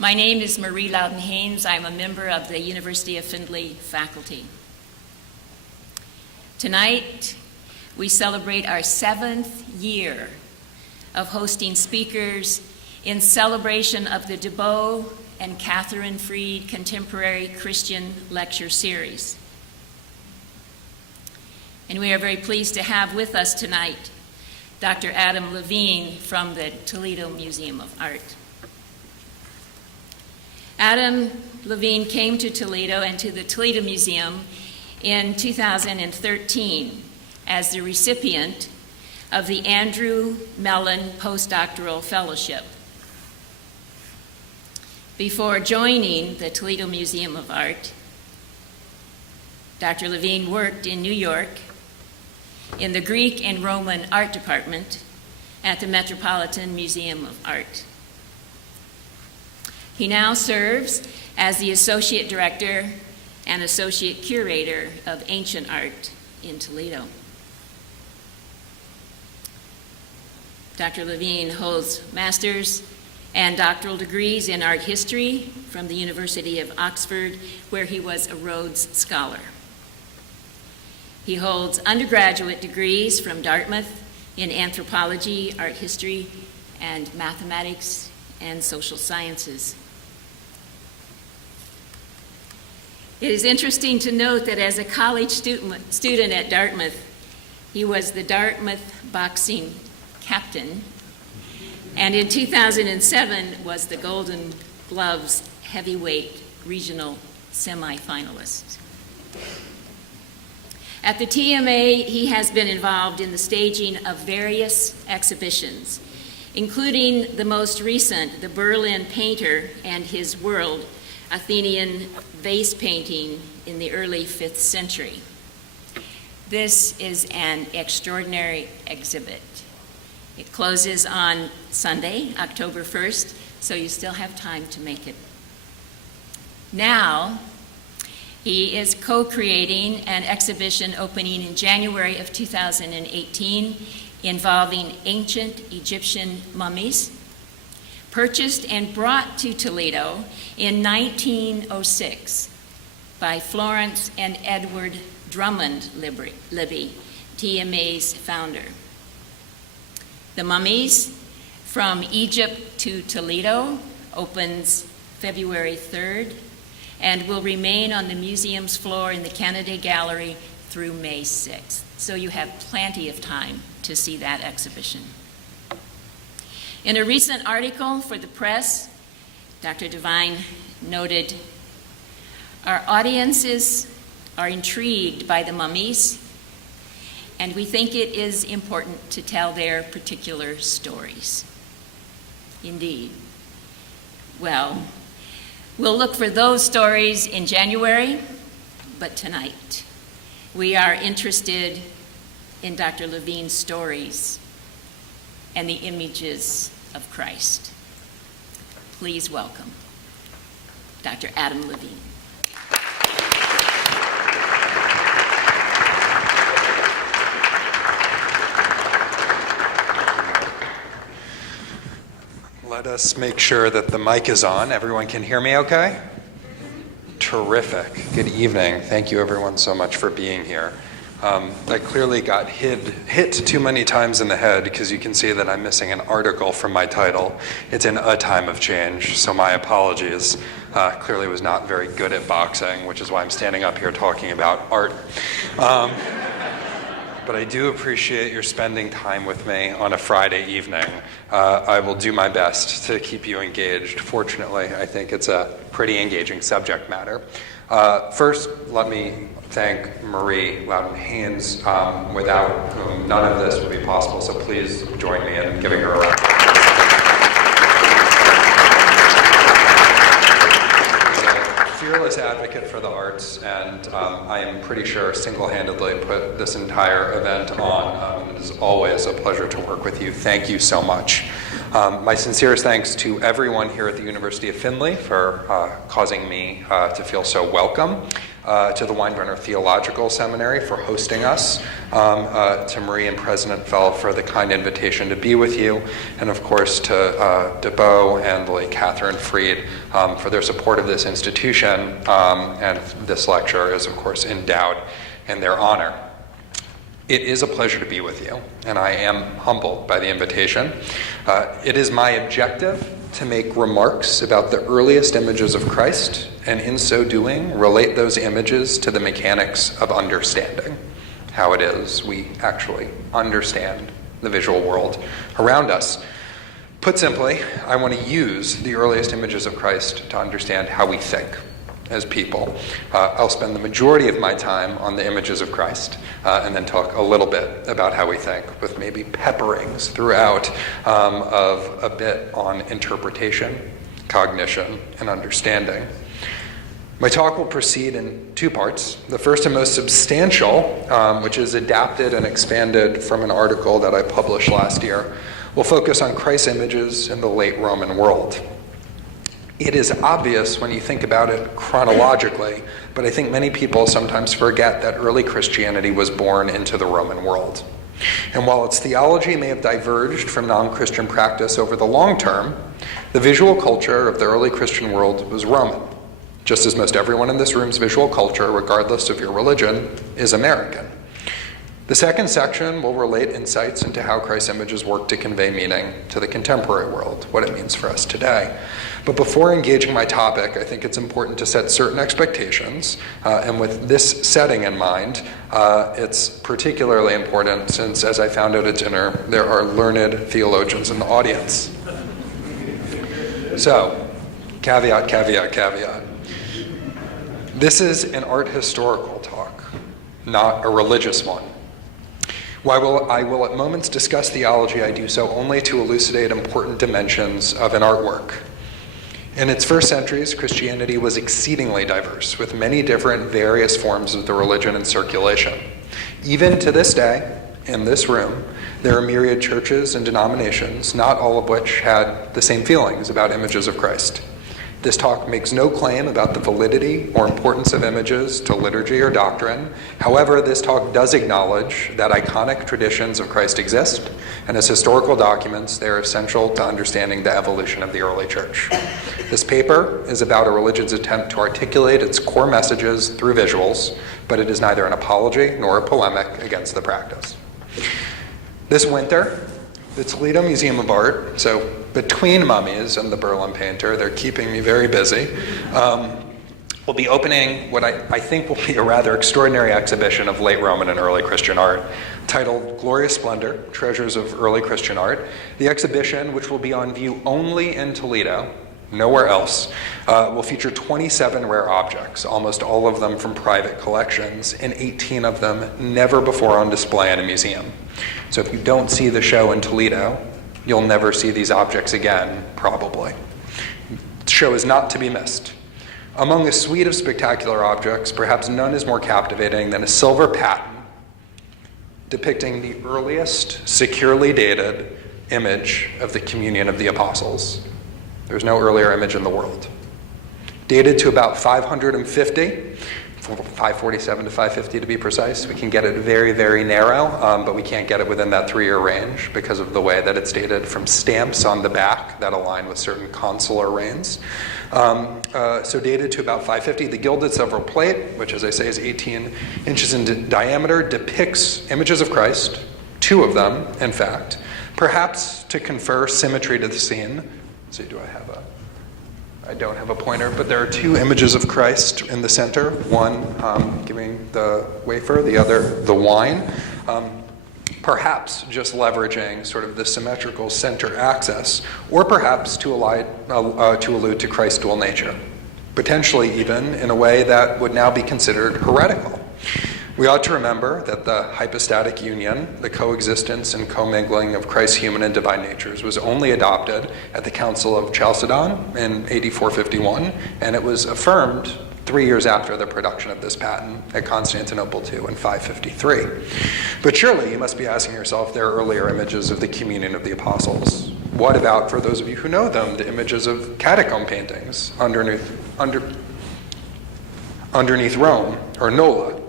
My name is Marie Loudon-Haynes. I'm a member of the University of Findlay faculty. Tonight, we celebrate our 7th year of hosting speakers in celebration of the DeBow and Catherine Freed Contemporary Christian Lecture Series. And we are very pleased to have with us tonight Dr. Adam Levine from the Toledo Museum of Art. Adam Levine came to Toledo and to the Toledo Museum in 2013 as the recipient of the Andrew Mellon Postdoctoral Fellowship. Before joining the Toledo Museum of Art, Dr. Levine worked in New York in the Greek and Roman Art Department at the Metropolitan Museum of Art. He now serves as the Associate Director and Associate Curator of Ancient Art in Toledo. Dr. Levine holds master's and doctoral degrees in art history from the University of Oxford, where he was a Rhodes Scholar. He holds undergraduate degrees from Dartmouth in anthropology, art history, and mathematics and social sciences. It is interesting to note that as a college student at Dartmouth, he was the Dartmouth boxing captain, and in 2007 was the Golden Gloves heavyweight regional semifinalist. At the TMA, he has been involved in the staging of various exhibitions, including the most recent, The Berlin Painter and His World, Athenian vase painting in the early 5th century. This is an extraordinary exhibit. It closes on Sunday, October 1st, so you still have time to make it. Now, he is co-creating an exhibition opening in January of 2018 involving ancient Egyptian mummies, purchased and brought to Toledo in 1906 by Florence and Edward Drummond Libby, TMA's founder. The Mummies from Egypt to Toledo opens February 3rd and will remain on the museum's floor in the Kennedy Gallery through May 6th. So you have plenty of time to see that exhibition. In a recent article for the press, Dr. Levine noted, "Our audiences are intrigued by the mummies, and we think it is important to tell their particular stories." Indeed. Well, we'll look for those stories in January, but tonight we are interested in Dr. Levine's stories and the images of Christ. Please welcome Dr. Adam Levine. Let us make sure that the mic is on. Everyone can hear me okay? Terrific. Good evening. Thank you everyone so much for being here. I clearly got hit too many times in the head because you can see that I'm missing an article from my title. It's in A Time of Change, so my apologies. Clearly was not very good at boxing, which is why I'm standing up here talking about art. But I do appreciate your spending time with me on a Friday evening. I will do my best to keep you engaged. Fortunately, I think it's a pretty engaging subject matter. First, let me thank Marie Loudon-Haynes, without whom none of this would be possible, so please join me in giving her a round of applause. Fearless advocate for the arts, and I am pretty sure single-handedly put this entire event on. It is always a pleasure to work with you. Thank you so much. My sincerest thanks to everyone here at the University of Findlay for causing me to feel so welcome. to the Weinbrenner Theological Seminary for hosting us, to Marie and President Fell for the kind invitation to be with you, and of course to DeBow and the late Catherine Freed for their support of this institution, and this lecture is of course endowed in their honor. It is a pleasure to be with you, and I am humbled by the invitation. It is my objective to make remarks about the earliest images of Christ, and in so doing, relate those images to the mechanics of understanding, how it is we actually understand the visual world around us. Put simply, I want to use the earliest images of Christ to understand how we think as people. I'll spend the majority of my time on the images of Christ, and then talk a little bit about how we think, with maybe pepperings throughout of a bit on interpretation, cognition, and understanding. My talk will proceed in two parts. The first and most substantial, which is adapted and expanded from an article that I published last year, will focus on Christ's images in the late Roman world. It is obvious when you think about it chronologically, but I think many people sometimes forget that early Christianity was born into the Roman world. And while its theology may have diverged from non-Christian practice over the long term, the visual culture of the early Christian world was Roman, just as most everyone in this room's visual culture, regardless of your religion, is American. The second section will relate insights into how Christ's images work to convey meaning to the contemporary world, what it means for us today. But before engaging my topic, I think it's important to set certain expectations, and with this setting in mind, it's particularly important since, as I found out at dinner, there are learned theologians in the audience. So, caveat, caveat, caveat. This is an art historical talk, not a religious one. While I will at moments discuss theology, I do so only to elucidate important dimensions of an artwork. In its first centuries, Christianity was exceedingly diverse, with many different various forms of the religion in circulation. Even to this day, in this room, there are myriad churches and denominations, not all of which had the same feelings about images of Christ. This talk makes no claim about the validity or importance of images to liturgy or doctrine. However, this talk does acknowledge that iconic traditions of Christ exist, and as historical documents, they are essential to understanding the evolution of the early church. This paper is about a religion's attempt to articulate its core messages through visuals, but it is neither an apology nor a polemic against the practice. This winter, the Toledo Museum of Art, so between mummies and the Berlin painter, they're keeping me very busy, will be opening what I think will be a rather extraordinary exhibition of late Roman and early Christian art, titled Glorious Splendor, Treasures of Early Christian Art. The exhibition, which will be on view only in Toledo, nowhere else, will feature 27 rare objects, almost all of them from private collections, and 18 of them never before on display in a museum. So if you don't see the show in Toledo, you'll never see these objects again, probably. The show is not to be missed. Among a suite of spectacular objects, perhaps none is more captivating than a silver paten depicting the earliest securely dated image of the communion of the apostles. There's no earlier image in the world. Dated to about 550, 547 to 550 to be precise. We can get it very, very narrow, but we can't get it within that 3-year range because of the way that it's dated from stamps on the back that align with certain consular reigns. So dated to about 550. The gilded silver plate, which as I say is 18 inches in diameter, depicts images of Christ, 2 of them, in fact, perhaps to confer symmetry to the scene. Let's see, I don't have a pointer, but there are 2 images of Christ in the center, one giving the wafer, the other the wine, perhaps just leveraging sort of the symmetrical center axis, or perhaps to allude to Christ's dual nature, potentially even in a way that would now be considered heretical. We ought to remember that the hypostatic union, the coexistence and commingling of Christ's human and divine natures, was only adopted at the Council of Chalcedon in AD 451, and it was affirmed 3 years after the production of this patent at Constantinople II in 553. But surely you must be asking yourself, there are earlier images of the communion of the apostles. What about, for those of you who know them, the images of catacomb paintings underneath Rome, or Nola,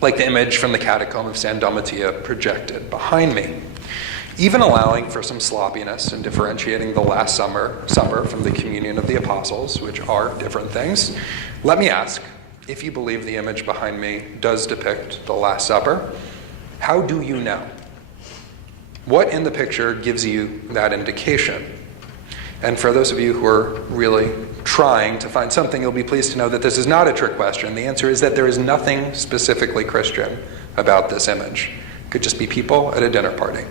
like the image from the catacomb of San Domitia projected behind me, even allowing for some sloppiness in differentiating the Last Supper from the communion of the apostles, which are different things. Let me ask, if you believe the image behind me does depict the Last Supper, how do you know? What in the picture gives you that indication? And for those of you who are really trying to find something, you'll be pleased to know that this is not a trick question. The answer is that there is nothing specifically Christian about this image. It could just be people at a dinner party.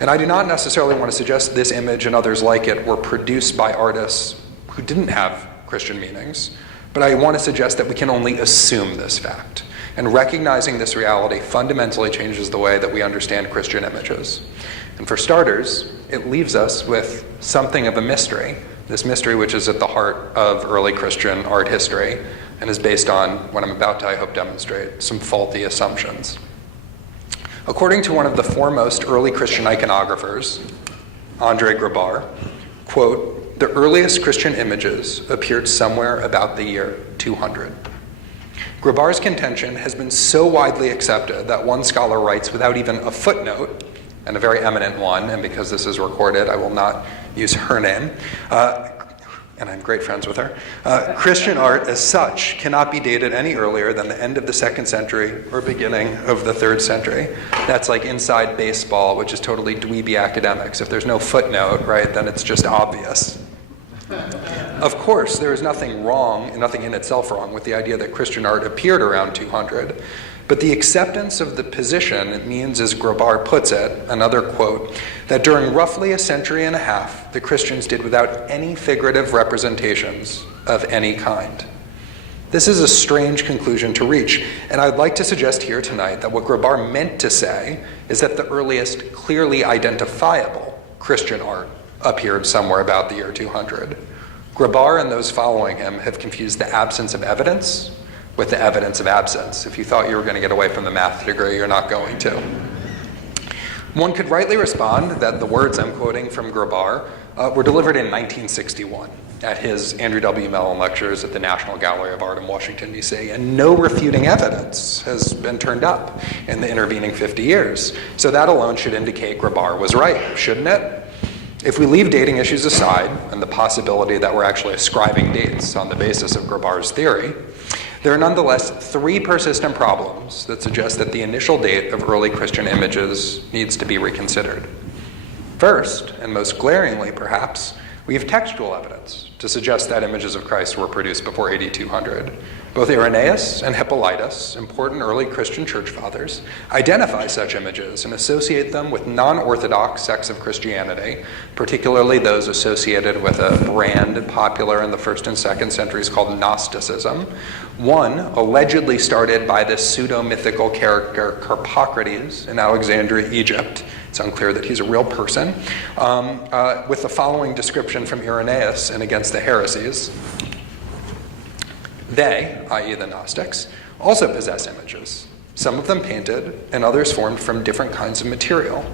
And I do not necessarily want to suggest this image and others like it were produced by artists who didn't have Christian meanings, but I want to suggest that we can only assume this fact. And recognizing this reality fundamentally changes the way that we understand Christian images. And for starters, it leaves us with something of a mystery, this mystery which is at the heart of early Christian art history and is based on what I'm about to, I hope, demonstrate, some faulty assumptions. According to one of the foremost early Christian iconographers, André Grabar, quote, "The earliest Christian images appeared somewhere about the year 200. Grabar's contention has been so widely accepted that one scholar writes without even a footnote, and a very eminent one, and because this is recorded, I will not use her name, and I'm great friends with her. Christian art as such cannot be dated any earlier than the end of the 2nd century or beginning of the 3rd century. That's like inside baseball, which is totally dweeby academics. If there's no footnote, right, then it's just obvious. Of course, there is nothing wrong, and nothing in itself wrong, with the idea that Christian art appeared around 200, but the acceptance of the position means, as Grabar puts it, another quote, that during roughly a century and a half, the Christians did without any figurative representations of any kind. This is a strange conclusion to reach, and I'd like to suggest here tonight that what Grabar meant to say is that the earliest clearly identifiable Christian art appeared somewhere about the year 200. Grabar and those following him have confused the absence of evidence with the evidence of absence. If you thought you were going to get away from the math degree, you're not going to. One could rightly respond that the words I'm quoting from Grabar were delivered in 1961 at his Andrew W. Mellon lectures at the National Gallery of Art in Washington, D.C., and no refuting evidence has been turned up in the intervening 50 years. So that alone should indicate Grabar was right, shouldn't it? If we leave dating issues aside and the possibility that we're actually ascribing dates on the basis of Grabar's theory, there are nonetheless 3 persistent problems that suggest that the initial date of early Christian images needs to be reconsidered. First, and most glaringly perhaps, we have textual evidence to suggest that images of Christ were produced before AD 200. Both Irenaeus and Hippolytus, important early Christian church fathers, identify such images and associate them with non-Orthodox sects of Christianity, particularly those associated with a brand popular in the 1st and 2nd centuries called Gnosticism. One, allegedly started by this pseudo-mythical character Carpocrates in Alexandria, Egypt. It's unclear that he's a real person, with the following description from Irenaeus and Against the Heresies. They, i.e. the Gnostics, also possess images, some of them painted and others formed from different kinds of material,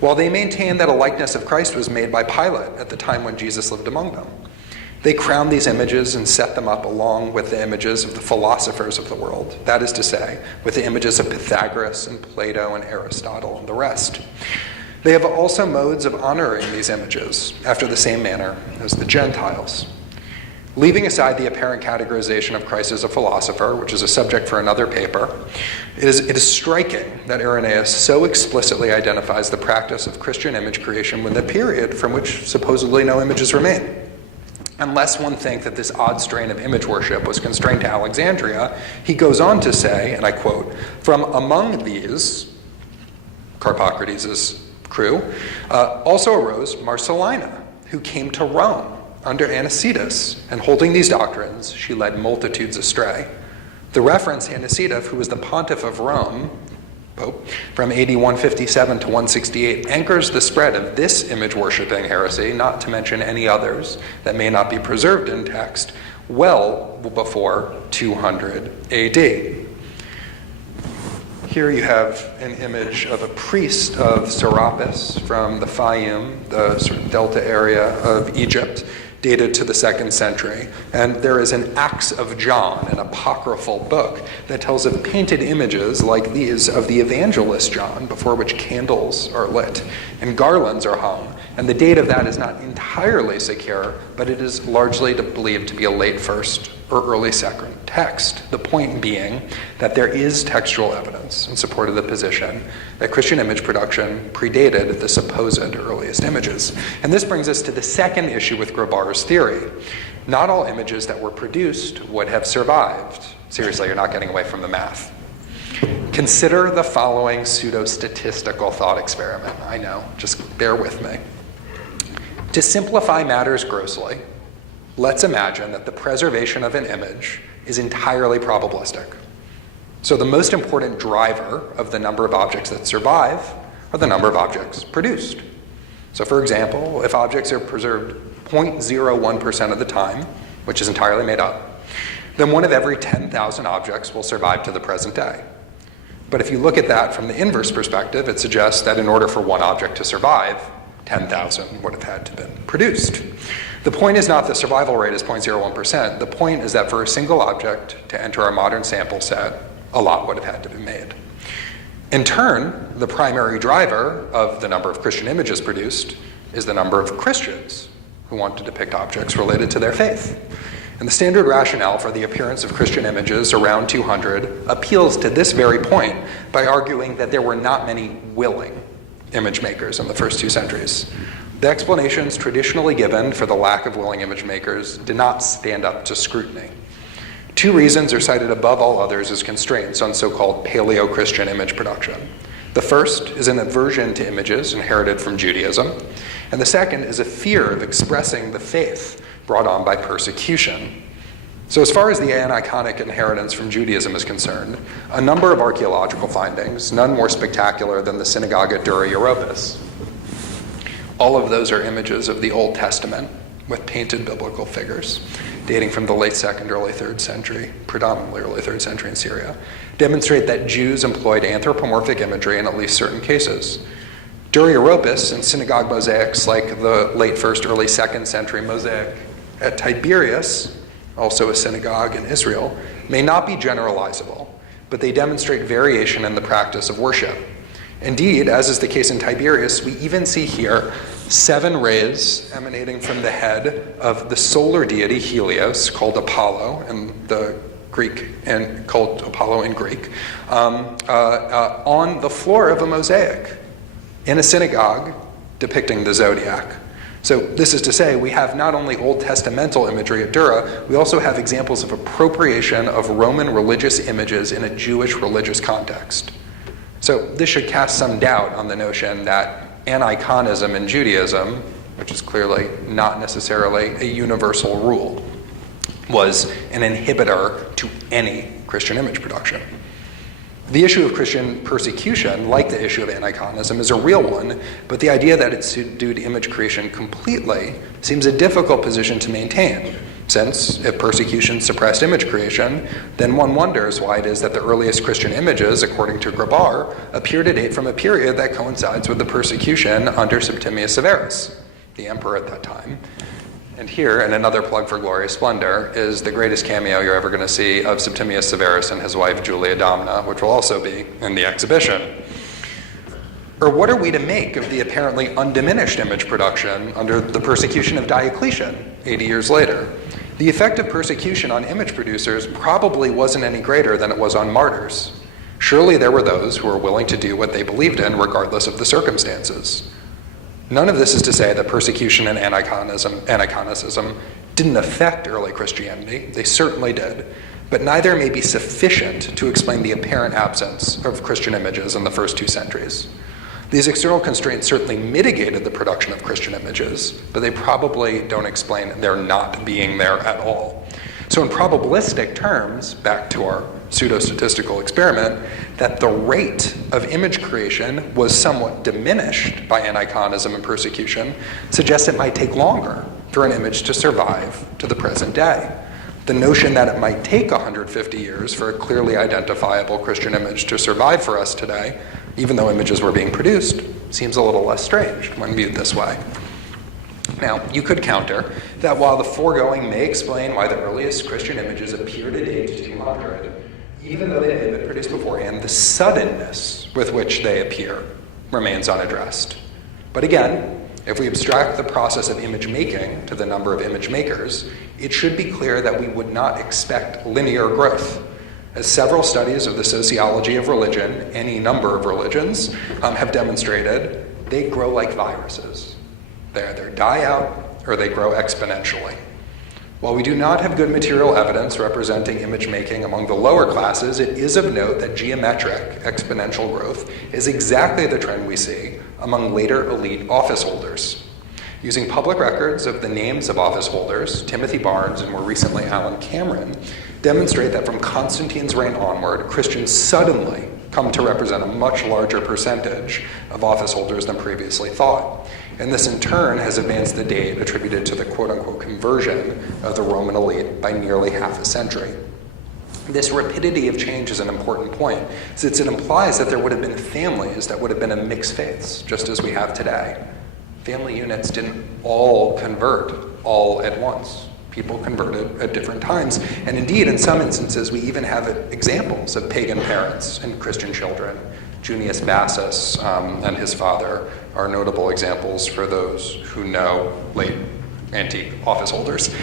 while they maintain that a likeness of Christ was made by Pilate at the time when Jesus lived among them. They crown these images and set them up along with the images of the philosophers of the world, that is to say, with the images of Pythagoras and Plato and Aristotle and the rest. They have also modes of honoring these images after the same manner as the Gentiles. Leaving aside the apparent categorization of Christ as a philosopher, which is a subject for another paper, it is striking that Irenaeus so explicitly identifies the practice of Christian image creation with the period from which supposedly no images remain. Unless one think that this odd strain of image worship was constrained to Alexandria, he goes on to say, and I quote, "From among these," Carpocrates' crew, "also arose Marcellina, who came to Rome under Anicetus, and holding these doctrines, she led multitudes astray." The reference Anicetus, who was the pontiff of Rome, Pope, from AD 157 to 168, anchors the spread of this image-worshipping heresy, not to mention any others that may not be preserved in text, well before 200 AD. Here you have an image of a priest of Serapis from the Fayum, the sort of delta area of Egypt, dated to the 2nd century. And there is an Acts of John, an apocryphal book that tells of painted images like these of the evangelist John, before which candles are lit and garlands are hung. And the date of that is not entirely secure, but it is largely believed to be a late 1st or early 2nd text. The point being that there is textual evidence in support of the position that Christian image production predated the supposed earliest images. And this brings us to the second issue with Grabar's theory. Not all images that were produced would have survived. Seriously, you're not getting away from the math. Consider the following pseudo-statistical thought experiment. I know, just bear with me. To simplify matters grossly, let's imagine that the preservation of an image is entirely probabilistic. So the most important driver of the number of objects that survive are the number of objects produced. So for example, if objects are preserved 0.01% of the time, which is entirely made up, then one of every 10,000 objects will survive to the present day. But if you look at that from the inverse perspective, it suggests that in order for one object to survive, 10,000 would have had to have been produced. The point is not the survival rate is 0.01%. The point is that for a single object to enter our modern sample set, a lot would have had to be made. In turn, the primary driver of the number of Christian images produced is the number of Christians who want to depict objects related to their faith. And the standard rationale for the appearance of Christian images around 200 appeals to this very point by arguing that there were not many willing image makers in the first 2 centuries. The explanations traditionally given for the lack of willing image makers did not stand up to scrutiny. 2 reasons are cited above all others as constraints on so-called Paleo-Christian image production. The first is an aversion to images inherited from Judaism, and the second is a fear of expressing the faith brought on by persecution. So as far as the aniconic inheritance from Judaism is concerned, a number of archaeological findings, none more spectacular than the synagogue at Dura Europos. All of those are images of the Old Testament with painted biblical figures, dating from the late 2nd, early 3rd century, predominantly early 3rd century in Syria, demonstrate that Jews employed anthropomorphic imagery in at least certain cases. Dura Europos and synagogue mosaics like the late 1st, early 2nd century mosaic at Tiberias, also a synagogue in Israel, may not be generalizable, but they demonstrate variation in the practice of worship. Indeed, as is the case in Tiberias, we even see here 7 rays emanating from the head of the solar deity Helios, called Apollo in the Greek, and called Apollo in Greek, on the floor of a mosaic in a synagogue depicting the zodiac. So this is to say, we have not only Old Testamental imagery at Dura, we also have examples of appropriation of Roman religious images in a Jewish religious context. So this should cast some doubt on the notion that aniconism in Judaism, which is clearly not necessarily a universal rule, was an inhibitor to any Christian image production. The issue of Christian persecution, like the issue of aniconism, is a real one, but the idea that it subdued image creation completely seems a difficult position to maintain, since if persecution suppressed image creation, then one wonders why it is that the earliest Christian images, according to Grabar, appear to date from a period that coincides with the persecution under Septimius Severus, the emperor at that time. And here, and another plug for Glorious Splendor, is the greatest cameo you're ever going to see of Septimius Severus and his wife Julia Domna, which will also be in the exhibition. Or what are we to make of the apparently undiminished image production under the persecution of Diocletian 80 years later? The effect of persecution on image producers probably wasn't any greater than it was on martyrs. Surely there were those who were willing to do what they believed in regardless of the circumstances. None of this is to say that persecution and aniconism didn't affect early Christianity. They certainly did. But neither may be sufficient to explain the apparent absence of Christian images in the first 2 centuries. These external constraints certainly mitigated the production of Christian images, but they probably don't explain their not being there at all. So in probabilistic terms, back to our pseudo-statistical experiment, that the rate of image creation was somewhat diminished by aniconism and persecution suggests it might take longer for an image to survive to the present day. The notion that it might take 150 years for a clearly identifiable Christian image to survive for us today, even though images were being produced, seems a little less strange when viewed this way. Now, you could counter that while the foregoing may explain why the earliest Christian images appear to date 200, even though they may have been produced beforehand, the suddenness with which they appear remains unaddressed. But again, if we abstract the process of image making to the number of image makers, it should be clear that we would not expect linear growth. As several studies of the sociology of religion, any number of religions, have demonstrated, they grow like viruses. They either die out or they grow exponentially. While we do not have good material evidence representing image making among the lower classes, it is of note that geometric exponential growth is exactly the trend we see among later elite office holders. Using public records of the names of office holders, Timothy Barnes and more recently Alan Cameron demonstrate that from Constantine's reign onward, Christians suddenly come to represent a much larger percentage of office holders than previously thought. And this in turn has advanced the date attributed to the quote-unquote conversion of the Roman elite by nearly half a century. This rapidity of change is an important point, since it implies that there would have been families that would have been of mixed faiths, just as we have today. Family units didn't all convert all at once. People converted at different times. And indeed, in some instances, we even have examples of pagan parents and Christian children. Junius Bassus and his father are notable examples for those who know late antique office holders.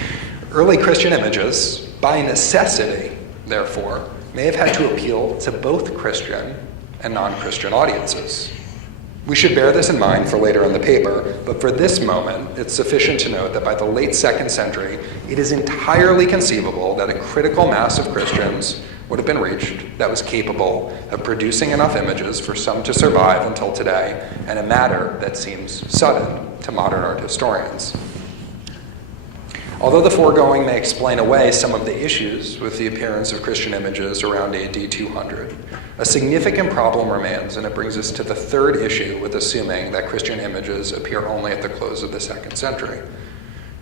Early Christian images, by necessity, therefore, may have had to appeal to both Christian and non-Christian audiences. We should bear this in mind for later in the paper, but for this moment, it's sufficient to note that by the late 2nd century, it is entirely conceivable that a critical mass of Christians would have been reached that was capable of producing enough images for some to survive until today, and a matter that seems sudden to modern art historians. Although the foregoing may explain away some of the issues with the appearance of Christian images around AD 200, a significant problem remains, and it brings us to the third issue with assuming that Christian images appear only at the close of the 2nd century.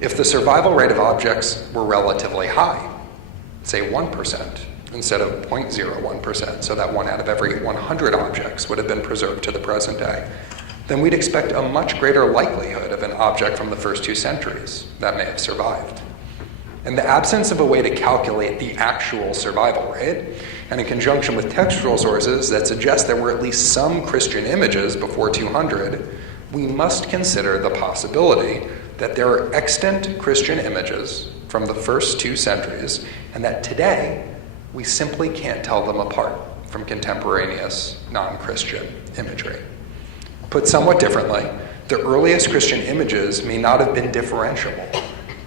If the survival rate of objects were relatively high, say 1%, instead of 0.01%, so that 1 out of every 100 objects would have been preserved to the present day, then we'd expect a much greater likelihood of an object from the first 2 centuries that may have survived. In the absence of a way to calculate the actual survival rate, and in conjunction with textual sources that suggest there were at least some Christian images before 200, we must consider the possibility that there are extant Christian images from the first 2 centuries, and that today we simply can't tell them apart from contemporaneous non-Christian imagery. Put somewhat differently, the earliest Christian images may not have been differentiable.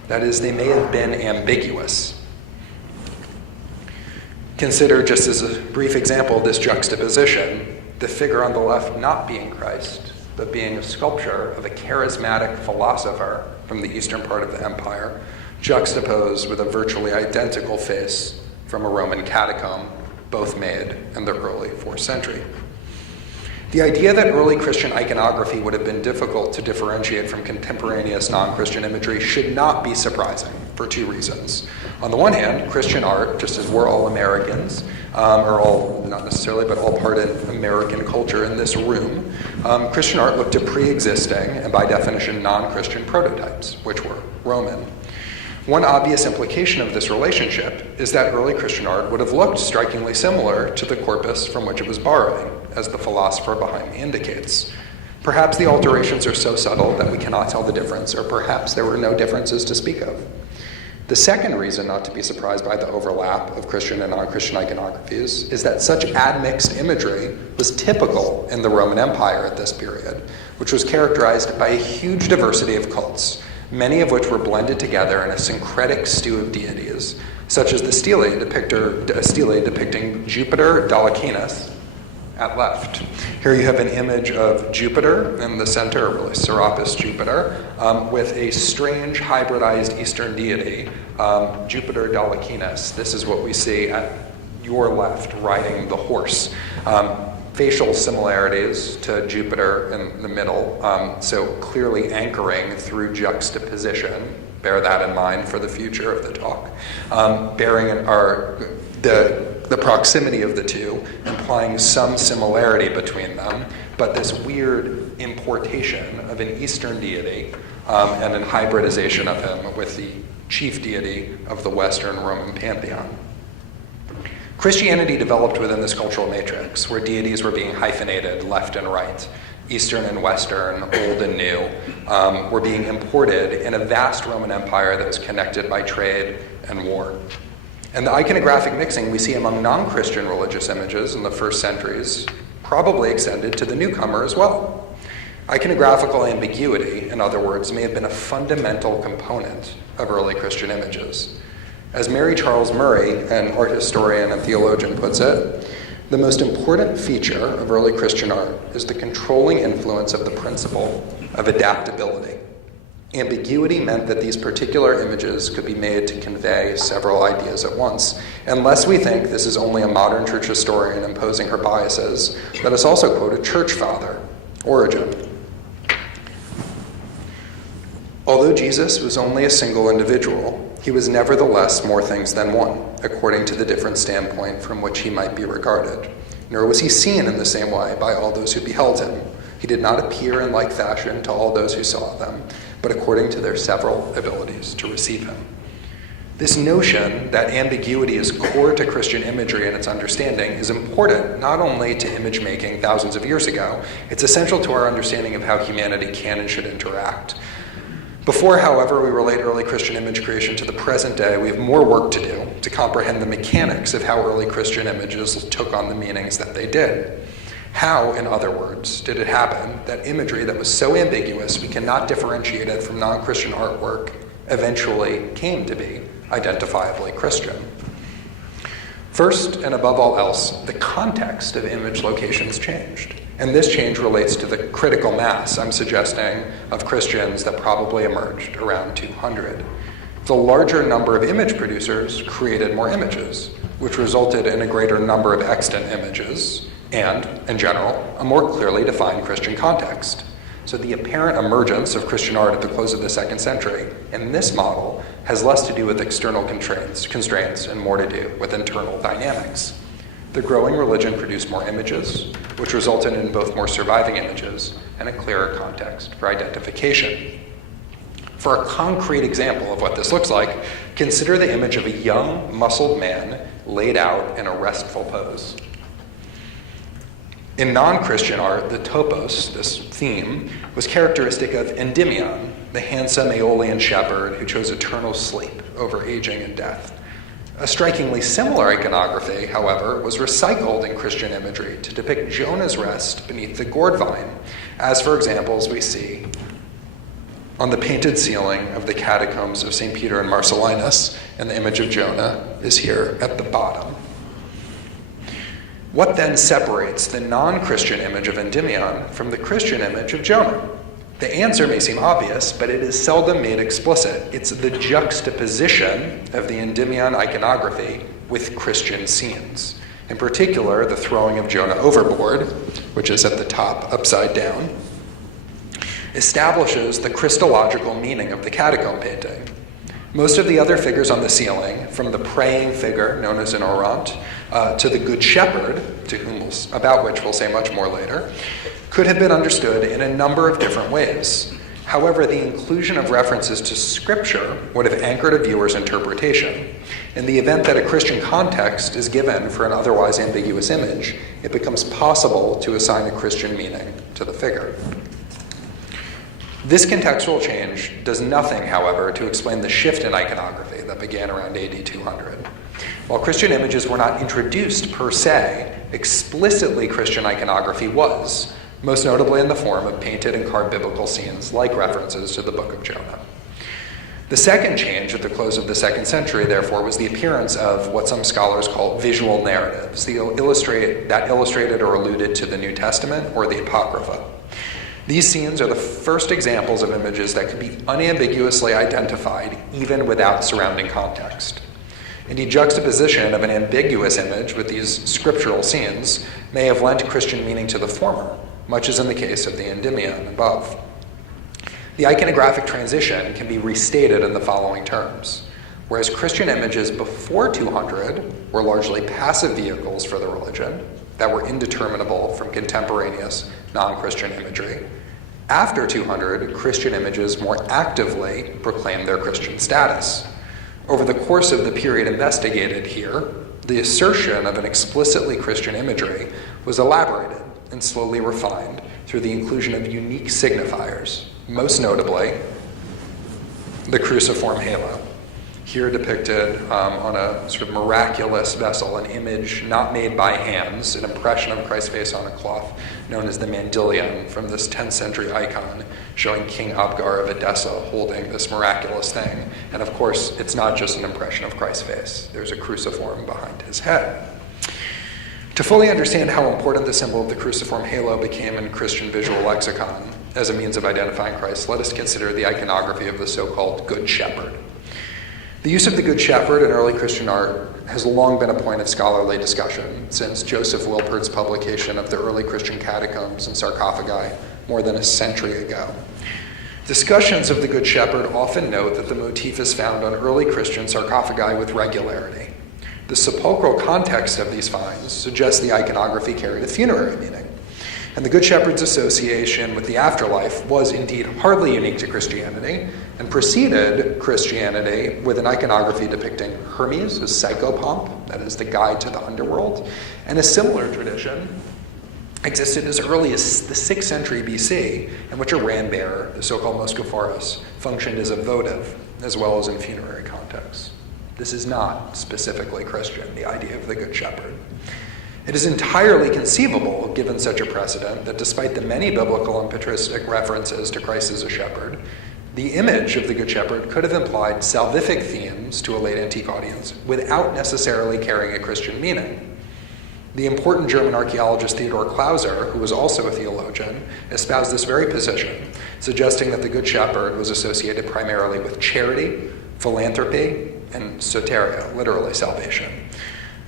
That is, they may have been ambiguous. Consider, just as a brief example of this juxtaposition, the figure on the left not being Christ, but being a sculpture of a charismatic philosopher from the eastern part of the empire, juxtaposed with a virtually identical face from a Roman catacomb, both made in the early 4th century. The idea that early Christian iconography would have been difficult to differentiate from contemporaneous non-Christian imagery should not be surprising for 2 reasons. On the one hand, Christian art, just as we're all Americans, or all, not necessarily, but all part of American culture in this room, Christian art looked to pre-existing and by definition non-Christian prototypes, which were Roman. One obvious implication of this relationship is that early Christian art would have looked strikingly similar to the corpus from which it was borrowing, as the philosopher behind me indicates. Perhaps the alterations are so subtle that we cannot tell the difference, or perhaps there were no differences to speak of. The second reason not to be surprised by the overlap of Christian and non-Christian iconographies is that such admixed imagery was typical in the Roman Empire at this period, which was characterized by a huge diversity of cults, many of which were blended together in a syncretic stew of deities, such as the stele depicting Jupiter Dolicanus at left. Here you have an image of Jupiter in the center, or really Serapis Jupiter, with a strange hybridized Eastern deity, Jupiter Dolicanus. This is what we see at your left, riding the horse. Facial similarities to Jupiter in the middle, so clearly anchoring through juxtaposition. Bear that in mind for the future of the talk. Bearing the proximity of the two, implying some similarity between them, but this weird importation of an Eastern deity and an hybridization of him with the chief deity of the Western Roman pantheon. Christianity developed within this cultural matrix, where deities were being hyphenated left and right. Eastern and Western, old and new, were being imported in a vast Roman Empire that was connected by trade and war. And the iconographic mixing we see among non-Christian religious images in the first centuries probably extended to the newcomer as well. Iconographical ambiguity, in other words, may have been a fundamental component of early Christian images. As Mary Charles Murray, an art historian and theologian, puts it, the most important feature of early Christian art is the controlling influence of the principle of adaptability. Ambiguity meant that these particular images could be made to convey several ideas at once. Unless we think this is only a modern church historian imposing her biases, let us also quote a church father, Origen. Although Jesus was only a single individual, he was nevertheless more things than one, according to the different standpoint from which he might be regarded. Nor was he seen in the same way by all those who beheld him. He did not appear in like fashion to all those who saw them, but according to their several abilities to receive him. This notion that ambiguity is core to Christian imagery and its understanding is important not only to image making thousands of years ago, it's essential to our understanding of how humanity can and should interact. Before, however, we relate early Christian image creation to the present day, we have more work to do to comprehend the mechanics of how early Christian images took on the meanings that they did. How, in other words, did it happen that imagery that was so ambiguous we cannot differentiate it from non-Christian artwork eventually came to be identifiably Christian? First, and above all else, the context of image locations changed. And this change relates to the critical mass, I'm suggesting, of Christians that probably emerged around 200. The larger number of image producers created more images, which resulted in a greater number of extant images, and, in general, a more clearly defined Christian context. So the apparent emergence of Christian art at the close of the 2nd century, in this model, has less to do with external constraints and more to do with internal dynamics. The growing religion produced more images, which resulted in both more surviving images and a clearer context for identification. For a concrete example of what this looks like, consider the image of a young, muscled man laid out in a restful pose. In non-Christian art, the topos, this theme, was characteristic of Endymion, the handsome Aeolian shepherd who chose eternal sleep over aging and death. A strikingly similar iconography, however, was recycled in Christian imagery to depict Jonah's rest beneath the gourd vine, as for examples we see on the painted ceiling of the catacombs of St. Peter and Marcellinus, and the image of Jonah is here at the bottom. What then separates the non-Christian image of Endymion from the Christian image of Jonah? The answer may seem obvious, but it is seldom made explicit. It's the juxtaposition of the Endymion iconography with Christian scenes. In particular, the throwing of Jonah overboard, which is at the top upside down, establishes the Christological meaning of the catacomb painting. Most of the other figures on the ceiling, from the praying figure known as an orant, to the Good Shepherd, about which we'll say much more later, could have been understood in a number of different ways. However, the inclusion of references to Scripture would have anchored a viewer's interpretation. In the event that a Christian context is given for an otherwise ambiguous image, it becomes possible to assign a Christian meaning to the figure. This contextual change does nothing, however, to explain the shift in iconography that began around AD 200. While Christian images were not introduced per se, explicitly Christian iconography was, most notably in the form of painted and carved biblical scenes like references to the book of Jonah. The second change at the close of the 2nd century, therefore, was the appearance of what some scholars call visual narratives that illustrated or alluded to the New Testament or the Apocrypha. These scenes are the first examples of images that could be unambiguously identified even without surrounding context. Indeed, juxtaposition of an ambiguous image with these scriptural scenes may have lent Christian meaning to the former, much as in the case of the Endymion above. The iconographic transition can be restated in the following terms. Whereas Christian images before 200 were largely passive vehicles for the religion that were indeterminable from contemporaneous non-Christian imagery, After 200, Christian images more actively proclaimed their Christian status. Over the course of the period investigated here, the assertion of an explicitly Christian imagery was elaborated and slowly refined through the inclusion of unique signifiers, most notably the cruciform halo. Here depicted on a sort of miraculous vessel, an image not made by hands, an impression of Christ's face on a cloth known as the mandilion from this 10th century icon showing King Abgar of Edessa holding this miraculous thing. And of course, it's not just an impression of Christ's face. There's a cruciform behind his head. To fully understand how important the symbol of the cruciform halo became in Christian visual lexicon as a means of identifying Christ, let us consider the iconography of the so-called Good Shepherd. The use of the Good Shepherd in early Christian art has long been a point of scholarly discussion since Joseph Wilpert's publication of the early Christian catacombs and sarcophagi more than a century ago. Discussions of the Good Shepherd often note that the motif is found on early Christian sarcophagi with regularity. The sepulchral context of these finds suggests the iconography carried a funerary meaning. And the Good Shepherd's association with the afterlife was indeed hardly unique to Christianity and preceded Christianity with an iconography depicting Hermes as psychopomp, that is the guide to the underworld, and a similar tradition existed as early as the 6th century BC, in which a ram bearer, the so-called Moscophorus, functioned as a votive as well as in funerary contexts. This is not specifically Christian, the idea of the Good Shepherd. It is entirely conceivable, given such a precedent, that despite the many biblical and patristic references to Christ as a shepherd, the image of the Good Shepherd could have implied salvific themes to a late antique audience without necessarily carrying a Christian meaning. The important German archaeologist Theodor Klauser, who was also a theologian, espoused this very position, suggesting that the Good Shepherd was associated primarily with charity, philanthropy, and soteria, literally salvation.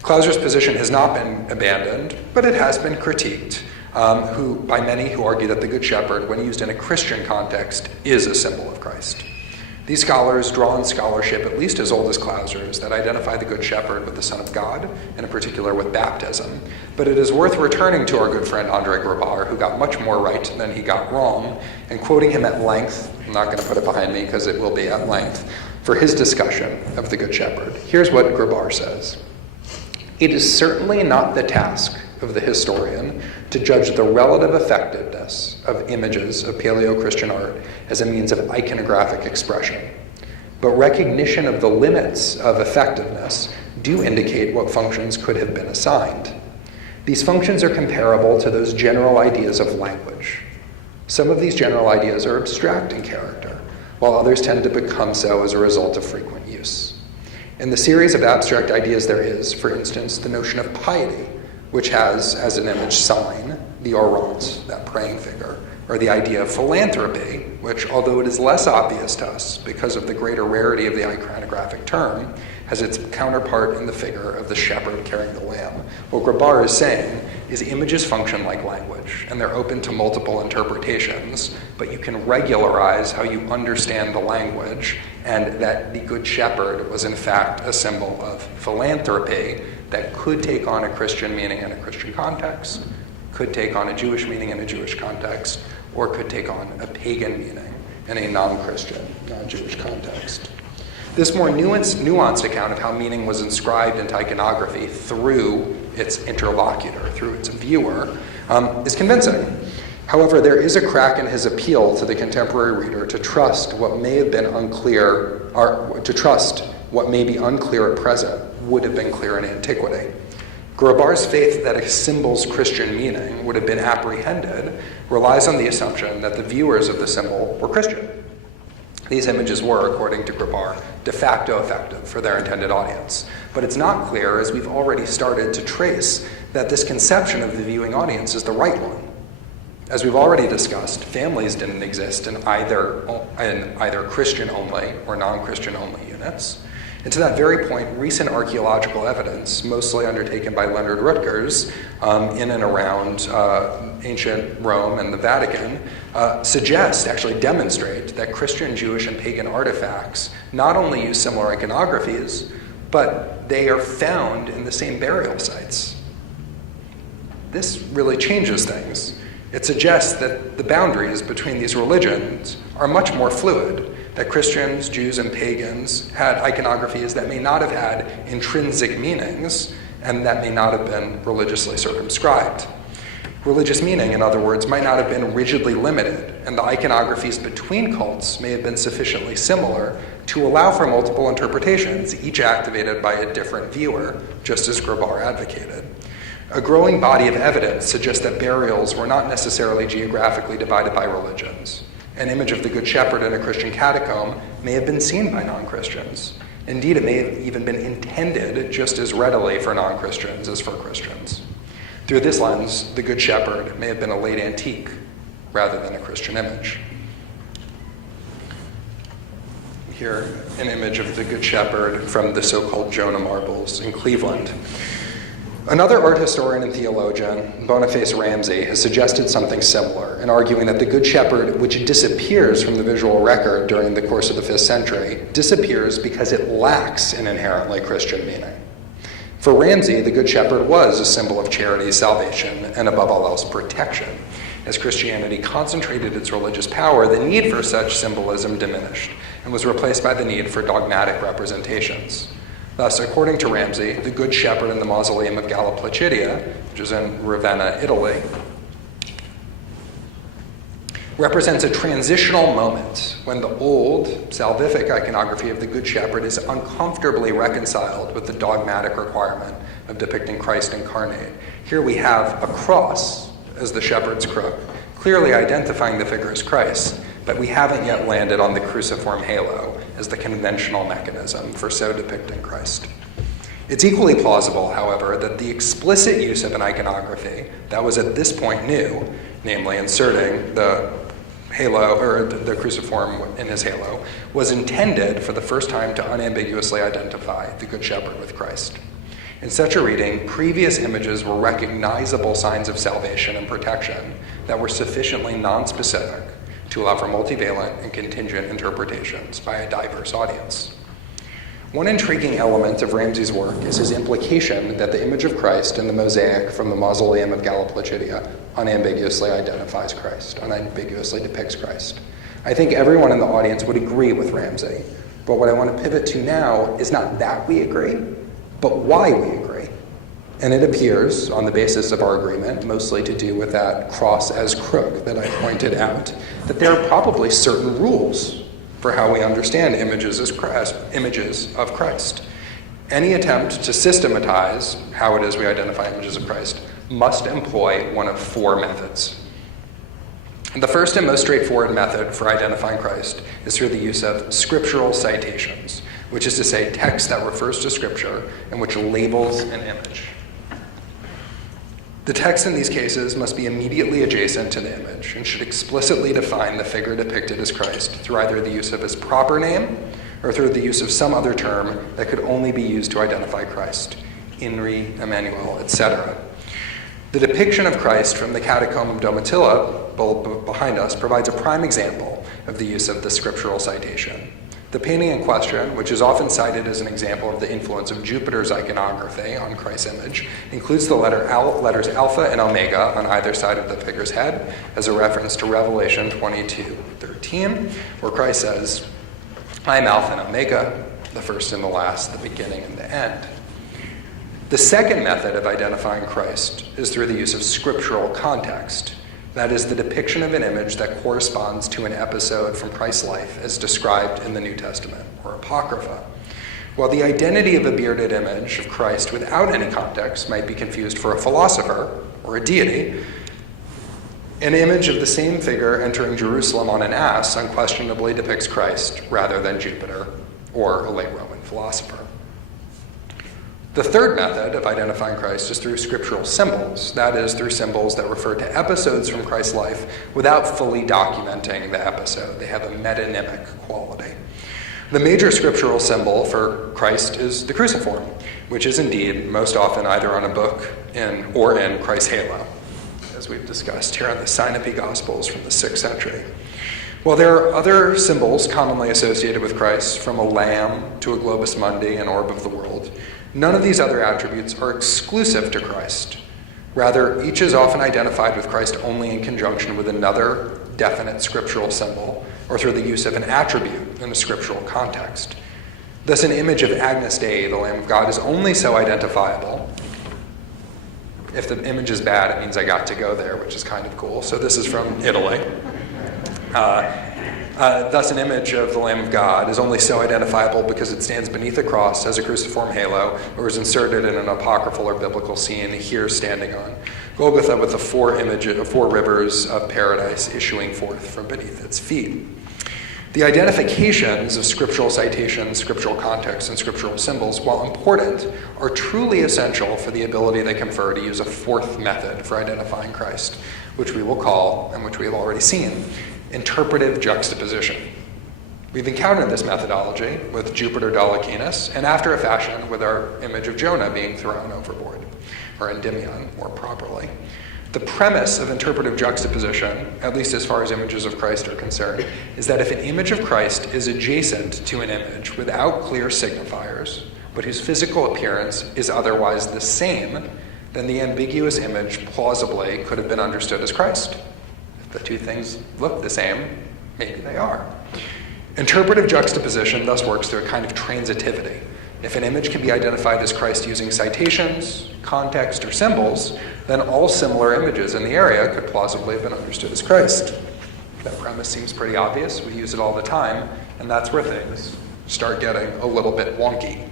Klauser's position has not been abandoned, but it has been critiqued by many who argue that the Good Shepherd, when used in a Christian context, is a symbol of Christ. These scholars draw on scholarship at least as old as Klauser's that identify the Good Shepherd with the Son of God, and in particular with baptism. But it is worth returning to our good friend André Grabar, who got much more right than he got wrong, and quoting him at length, I'm not going to put it behind me because it will be at length, for his discussion of the Good Shepherd. Here's what Grabar says. It is certainly not the task of the historian to judge the relative effectiveness of images of Paleo-Christian art as a means of iconographic expression, but recognition of the limits of effectiveness do indicate what functions could have been assigned. These functions are comparable to those general ideas of language. Some of these general ideas are abstract in character, while others tend to become so as a result of frequent use. In the series of abstract ideas there is, for instance, the notion of piety, which has as an image sign the orant, that praying figure, or the idea of philanthropy, which, although it is less obvious to us because of the greater rarity of the iconographic term, has its counterpart in the figure of the shepherd carrying the lamb. What Grabar is saying is images function like language, and they're open to multiple interpretations, but you can regularize how you understand the language, and that the Good Shepherd was in fact a symbol of philanthropy that could take on a Christian meaning in a Christian context, could take on a Jewish meaning in a Jewish context, or could take on a pagan meaning in a non-Christian, non-Jewish context. This more nuanced account of how meaning was inscribed into iconography through its interlocutor, through its viewer, is convincing. However, there is a crack in his appeal to the contemporary reader to trust what may have been unclear, or to trust what may be unclear at present would have been clear in antiquity. Grabar's faith that a symbol's Christian meaning would have been apprehended relies on the assumption that the viewers of the symbol were Christian. These images were, according to Grabar, de facto effective for their intended audience. But it's not clear, as we've already started to trace, that this conception of the viewing audience is the right one. As we've already discussed, families didn't exist in either Christian-only or non-Christian only units. And to that very point, recent archaeological evidence, mostly undertaken by Leonard Rutgers in and around ancient Rome and the Vatican, actually demonstrate that Christian, Jewish, and pagan artifacts not only use similar iconographies, but they are found in the same burial sites. This really changes things. It suggests that the boundaries between these religions are much more fluid, that Christians, Jews, and pagans had iconographies that may not have had intrinsic meanings and that may not have been religiously circumscribed. Religious meaning, in other words, might not have been rigidly limited, and the iconographies between cults may have been sufficiently similar to allow for multiple interpretations, each activated by a different viewer, just as Grabar advocated. A growing body of evidence suggests that burials were not necessarily geographically divided by religions. An image of the Good Shepherd in a Christian catacomb may have been seen by non-Christians. Indeed, it may have even been intended just as readily for non-Christians as for Christians. Through this lens, the Good Shepherd may have been a late antique rather than a Christian image. Here, an image of the Good Shepherd from the so-called Jonah marbles in Cleveland. Another art historian and theologian, Boniface Ramsey, has suggested something similar in arguing that the Good Shepherd, which disappears from the visual record during the course of the 5th century, disappears because it lacks an inherently Christian meaning. For Ramsey, the Good Shepherd was a symbol of charity, salvation, and above all else, protection. As Christianity concentrated its religious power, the need for such symbolism diminished and was replaced by the need for dogmatic representations. Thus, according to Ramsey, the Good Shepherd in the mausoleum of Galla Placidia, which is in Ravenna, Italy, represents a transitional moment when the old salvific iconography of the Good Shepherd is uncomfortably reconciled with the dogmatic requirement of depicting Christ incarnate. Here we have a cross as the shepherd's crook, clearly identifying the figure as Christ, but we haven't yet landed on the cruciform halo as the conventional mechanism for so depicting Christ. It's equally plausible, however, that the explicit use of an iconography that was at this point new, namely inserting the halo or the cruciform in his halo, was intended for the first time to unambiguously identify the Good Shepherd with Christ. In such a reading, previous images were recognizable signs of salvation and protection that were sufficiently nonspecific to allow for multivalent and contingent interpretations by a diverse audience. One intriguing element of Ramsey's work is his implication that the image of Christ in the mosaic from the mausoleum of Galla Placidia unambiguously identifies Christ, unambiguously depicts Christ. I think everyone in the audience would agree with Ramsey, but what I want to pivot to now is not that we agree, but why we agree. And it appears, on the basis of our agreement, mostly to do with that cross as crook that I pointed out, that there are probably certain rules for how we understand images as images of Christ. Any attempt to systematize how it is we identify images of Christ must employ one of 4 methods. The first and most straightforward method for identifying Christ is through the use of scriptural citations, which is to say text that refers to Scripture and which labels an image. The text in these cases must be immediately adjacent to the image and should explicitly define the figure depicted as Christ through either the use of his proper name or through the use of some other term that could only be used to identify Christ, Inri, Emmanuel, etc. The depiction of Christ from the catacomb of Domitilla, behind us, provides a prime example of the use of the scriptural citation. The painting in question, which is often cited as an example of the influence of Jupiter's iconography on Christ's image, includes the letters Alpha and Omega on either side of the figure's head as a reference to Revelation 22:13, where Christ says, "I am Alpha and Omega, the first and the last, the beginning and the end." The second method of identifying Christ is through the use of scriptural context. That is, the depiction of an image that corresponds to an episode from Christ's life as described in the New Testament, or Apocrypha. While the identity of a bearded image of Christ without any context might be confused for a philosopher or a deity, an image of the same figure entering Jerusalem on an ass unquestionably depicts Christ rather than Jupiter or a late Roman philosopher. The third method of identifying Christ is through scriptural symbols, that is, through symbols that refer to episodes from Christ's life without fully documenting the episode. They have a metonymic quality. The major scriptural symbol for Christ is the cruciform, which is indeed most often either on a book or in Christ's halo, as we've discussed here in the Synopy Gospels from the 6th century. While there are other symbols commonly associated with Christ, from a lamb to a globus mundi, an orb of the world, none of these other attributes are exclusive to Christ. Rather, each is often identified with Christ only in conjunction with another definite scriptural symbol, or through the use of an attribute in a scriptural context. Thus, an image of Agnus Dei, the Lamb of God, is only so identifiable. If the image is bad, it means I got to go there, which is kind of cool. So this is from Italy. Thus, an image of the Lamb of God is only so identifiable because it stands beneath a cross as a cruciform halo, or is inserted in an apocryphal or biblical scene here standing on Golgotha with the four rivers of paradise issuing forth from beneath its feet. The identifications of scriptural citations, scriptural context, and scriptural symbols, while important, are truly essential for the ability they confer to use a fourth method for identifying Christ, which we will call, and which we have already seen, interpretive juxtaposition. We've encountered this methodology with Jupiter Dolichinas, and after a fashion with our image of Jonah being thrown overboard, or Endymion, more properly. The premise of interpretive juxtaposition, at least as far as images of Christ are concerned, is that if an image of Christ is adjacent to an image without clear signifiers, but whose physical appearance is otherwise the same, then the ambiguous image plausibly could have been understood as Christ. If the two things look the same, maybe they are. Interpretive juxtaposition thus works through a kind of transitivity. If an image can be identified as Christ using citations, context, or symbols, then all similar images in the area could plausibly have been understood as Christ. That premise seems pretty obvious. We use it all the time, and that's where things start getting a little bit wonky.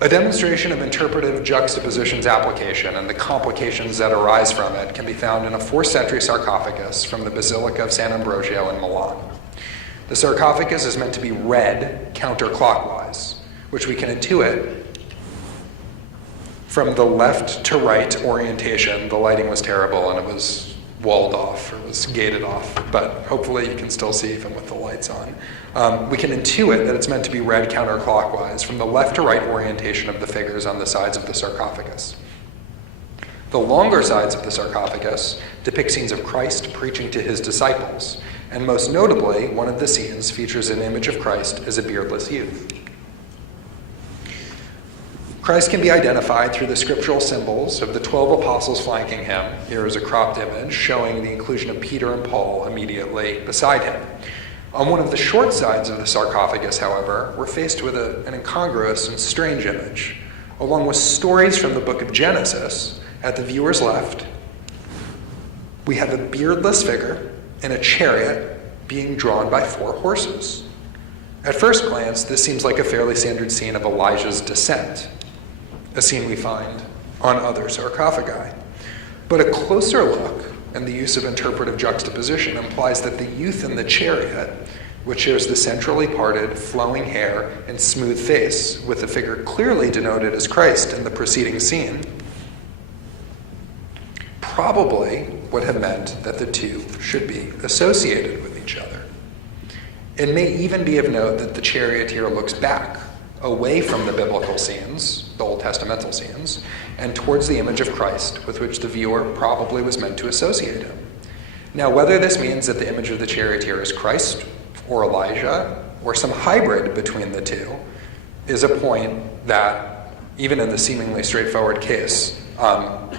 A demonstration of interpretive juxtaposition's application and the complications that arise from it can be found in a 4th century sarcophagus from the Basilica of San Ambrogio in Milan. The sarcophagus is meant to be read counterclockwise, which we can intuit from the left to right orientation. The lighting was terrible and it was walled off, or it was gated off, but hopefully you can still see even with the lights on. We can intuit that it's meant to be read counterclockwise from the left to right orientation of the figures on the sides of the sarcophagus. The longer sides of the sarcophagus depict scenes of Christ preaching to his disciples, and most notably, one of the scenes features an image of Christ as a beardless youth. Christ can be identified through the scriptural symbols of the 12 apostles flanking him. Here is a cropped image showing the inclusion of Peter and Paul immediately beside him. On one of the short sides of the sarcophagus, however, we're faced with an incongruous and strange image. Along with stories from the book of Genesis, at the viewer's left, we have a beardless figure in a chariot being drawn by 4 horses. At first glance, this seems like a fairly standard scene of Elijah's descent, a scene we find on other sarcophagi. But a closer look and the use of interpretive juxtaposition implies that the youth in the chariot, which shares the centrally parted, flowing hair and smooth face with the figure clearly denoted as Christ in the preceding scene, probably would have meant that the two should be associated with each other. It may even be of note that the charioteer looks back, away from the biblical scenes, the Old Testamental scenes, and towards the image of Christ with which the viewer probably was meant to associate him. Now, whether this means that the image of the charioteer is Christ or Elijah or some hybrid between the two is a point that, even in the seemingly straightforward case,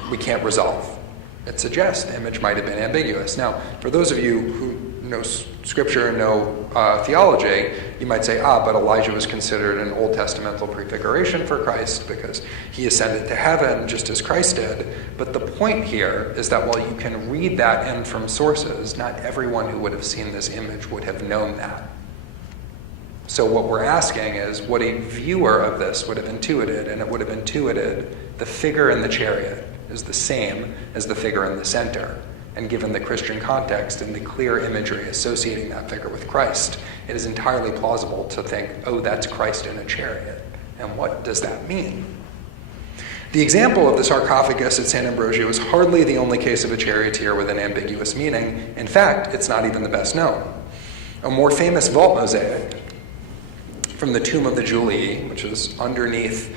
we can't resolve. It suggests the image might have been ambiguous. Now, for those of you who know scripture and know theology, you might say, but Elijah was considered an Old Testamental prefiguration for Christ because he ascended to heaven just as Christ did. But the point here is that while you can read that in from sources, not everyone who would have seen this image would have known that. So what we're asking is what a viewer of this would have intuited, and it would have intuited the figure in the chariot is the same as the figure in the center. And given the Christian context and the clear imagery associating that figure with Christ, it is entirely plausible to think, that's Christ in a chariot. And what does that mean? The example of the sarcophagus at San Ambrogio is hardly the only case of a charioteer with an ambiguous meaning. In fact, it's not even the best known. A more famous vault mosaic from the Tomb of the Julii, which is underneath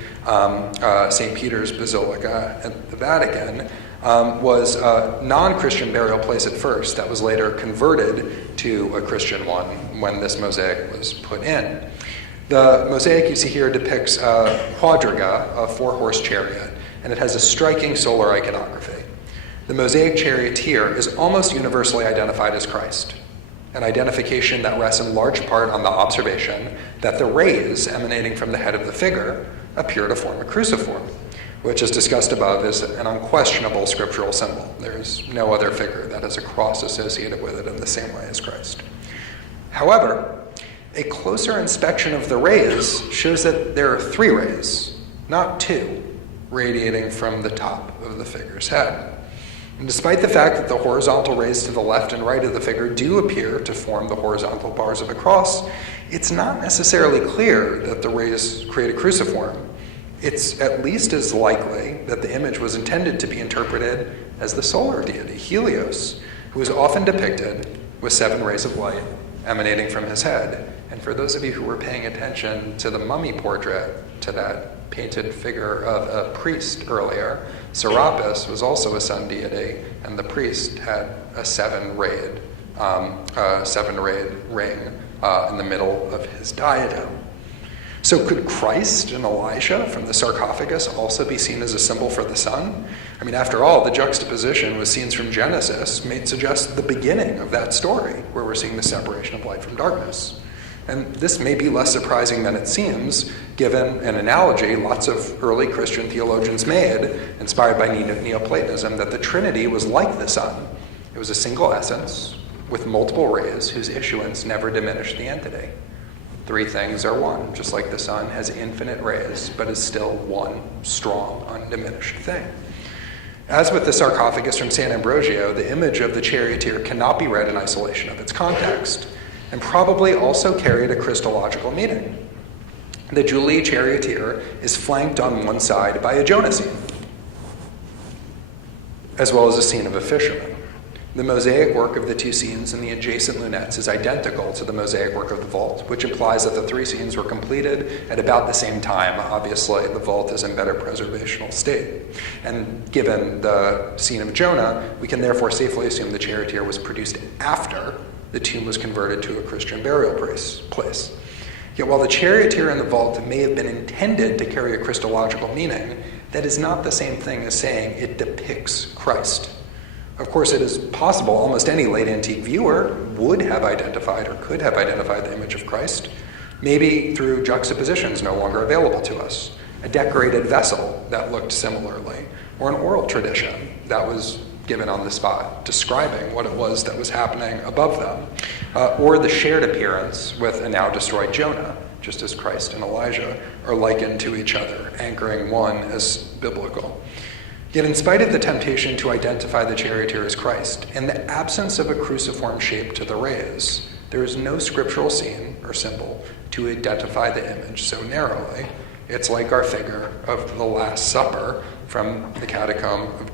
St. Peter's Basilica at the Vatican, was a non-Christian burial place at first that was later converted to a Christian one when this mosaic was put in. The mosaic you see here depicts a quadriga, a 4-horse chariot, and it has a striking solar iconography. The Mosaic charioteer is almost universally identified as Christ, an identification that rests in large part on the observation that the rays emanating from the head of the figure appear to form a cruciform, which, as discussed above, is an unquestionable scriptural symbol. There's no other figure that has a cross associated with it in the same way as Christ. However, a closer inspection of the rays shows that there are 3 rays, not 2, radiating from the top of the figure's head. And despite the fact that the horizontal rays to the left and right of the figure do appear to form the horizontal bars of a cross, it's not necessarily clear that the rays create a cruciform. It's at least as likely that the image was intended to be interpreted as the solar deity, Helios, who is often depicted with 7 rays of light emanating from his head. And for those of you who were paying attention to the mummy portrait, to that painted figure of a priest earlier, Serapis was also a sun deity, and the priest had a 7-rayed ring in the middle of his diadem. So could Christ and Elijah from the sarcophagus also be seen as a symbol for the sun? I mean, after all, the juxtaposition with scenes from Genesis may suggest the beginning of that story, where we're seeing the separation of light from darkness. And this may be less surprising than it seems, given an analogy lots of early Christian theologians made, inspired by Neoplatonism, that the Trinity was like the sun. It was a single essence with multiple rays whose issuance never diminished the entity. 3 things are one, just like the sun has infinite rays, but is still one strong, undiminished thing. As with the sarcophagus from San Ambrogio, the image of the charioteer cannot be read in isolation of its context, and probably also carried a Christological meaning. The Julie charioteer is flanked on one side by a Jonah scene, as well as a scene of a fisherman. The mosaic work of the 2 scenes and the adjacent lunettes is identical to the mosaic work of the vault, which implies that the 3 scenes were completed at about the same time. Obviously, the vault is in better preservational state. And given the scene of Jonah, we can therefore safely assume the charioteer was produced after the tomb was converted to a Christian burial place. Yet while the charioteer in the vault may have been intended to carry a Christological meaning, that is not the same thing as saying it depicts Christ. Of course, it is possible almost any late antique viewer would have identified or could have identified the image of Christ, maybe through juxtapositions no longer available to us, a decorated vessel that looked similarly, or an oral tradition that was given on the spot, describing what it was that was happening above them, or the shared appearance with a now destroyed Jonah, just as Christ and Elijah are likened to each other, anchoring one as biblical. Yet in spite of the temptation to identify the charioteer as Christ, in the absence of a cruciform shape to the rays, there is no scriptural scene or symbol to identify the image so narrowly. It's like our figure of the Last Supper from the Catacomb of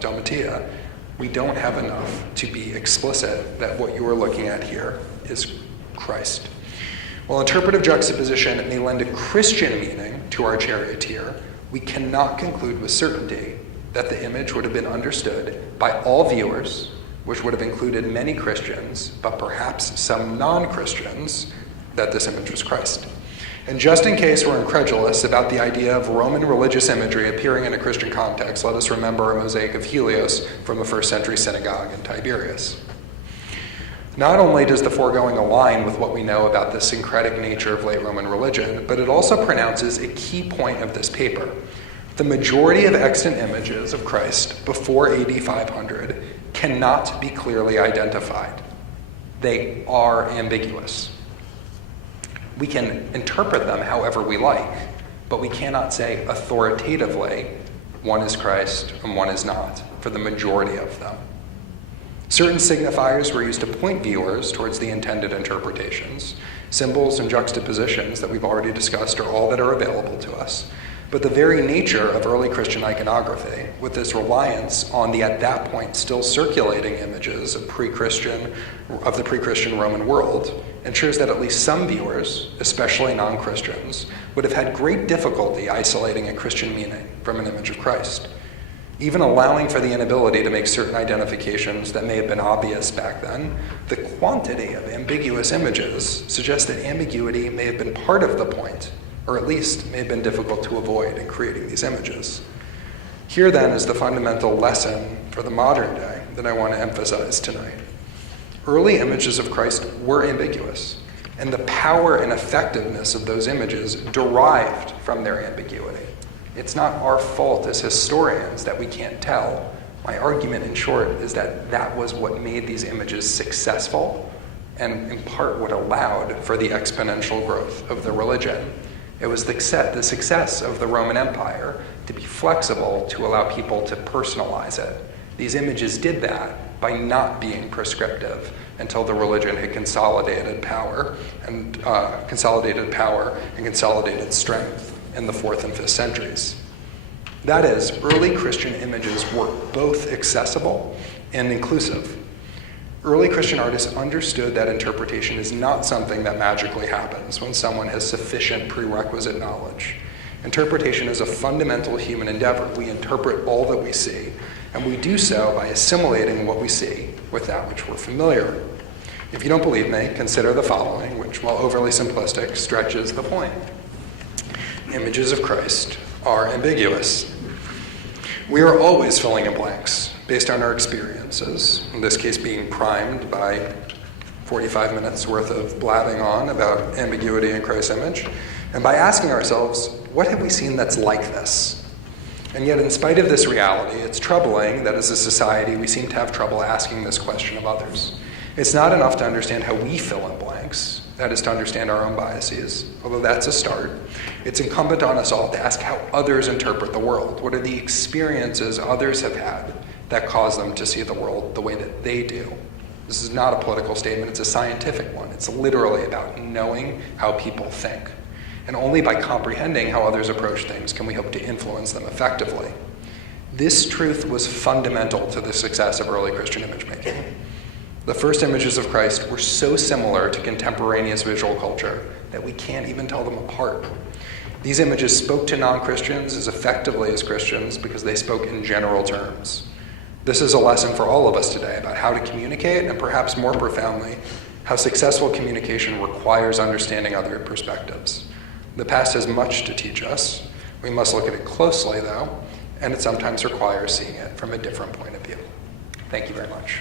Domitia. We don't have enough to be explicit that what you are looking at here is Christ. While interpretive juxtaposition may lend a Christian meaning to our charioteer, we cannot conclude with certainty that the image would have been understood by all viewers, which would have included many Christians, but perhaps some non-Christians, that this image was Christ. And just in case we're incredulous about the idea of Roman religious imagery appearing in a Christian context, let us remember a mosaic of Helios from a 1st century synagogue in Tiberias. Not only does the foregoing align with what we know about the syncretic nature of late Roman religion, but it also pronounces a key point of this paper. The majority of extant images of Christ before AD 500 cannot be clearly identified. They are ambiguous. We can interpret them however we like, but we cannot say authoritatively one is Christ and one is not for the majority of them. Certain signifiers were used to point viewers towards the intended interpretations. Symbols and juxtapositions that we've already discussed are all that are available to us. But the very nature of early Christian iconography, with this reliance on the at that point still circulating images of the pre-Christian Roman world, ensures that at least some viewers, especially non-Christians, would have had great difficulty isolating a Christian meaning from an image of Christ. Even allowing for the inability to make certain identifications that may have been obvious back then, the quantity of ambiguous images suggests that ambiguity may have been part of the point or at least may have been difficult to avoid in creating these images. Here then is the fundamental lesson for the modern day that I want to emphasize tonight. Early images of Christ were ambiguous, and the power and effectiveness of those images derived from their ambiguity. It's not our fault as historians that we can't tell. My argument, in short, is that that was what made these images successful, and in part what allowed for the exponential growth of the religion. It was the success of the Roman Empire to be flexible to allow people to personalize it. These images did that by not being prescriptive until the religion had consolidated power and consolidated strength in the 4th and 5th centuries. That is, early Christian images were both accessible and inclusive. Early Christian artists understood that interpretation is not something that magically happens when someone has sufficient prerequisite knowledge. Interpretation is a fundamental human endeavor. We interpret all that we see, and we do so by assimilating what we see with that which we're familiar. If you don't believe me, consider the following, which, while overly simplistic, stretches the point. Images of Christ are ambiguous. We are always filling in blanks based on our experiences, in this case being primed by 45 minutes worth of blabbing on about ambiguity in Christ's image, and by asking ourselves, what have we seen that's like this? And yet, in spite of this reality, it's troubling that as a society we seem to have trouble asking this question of others. It's not enough to understand how we fill in blanks, that is to understand our own biases, although that's a start. It's incumbent on us all to ask how others interpret the world. What are the experiences others have had that cause them to see the world the way that they do? This is not a political statement, it's a scientific one. It's literally about knowing how people think. And only by comprehending how others approach things can we hope to influence them effectively. This truth was fundamental to the success of early Christian image making. The first images of Christ were so similar to contemporaneous visual culture that we can't even tell them apart. These images spoke to non-Christians as effectively as Christians because they spoke in general terms. This is a lesson for all of us today about how to communicate, and perhaps more profoundly, how successful communication requires understanding other perspectives. The past has much to teach us. We must look at it closely, though, and it sometimes requires seeing it from a different point of view. Thank you very much.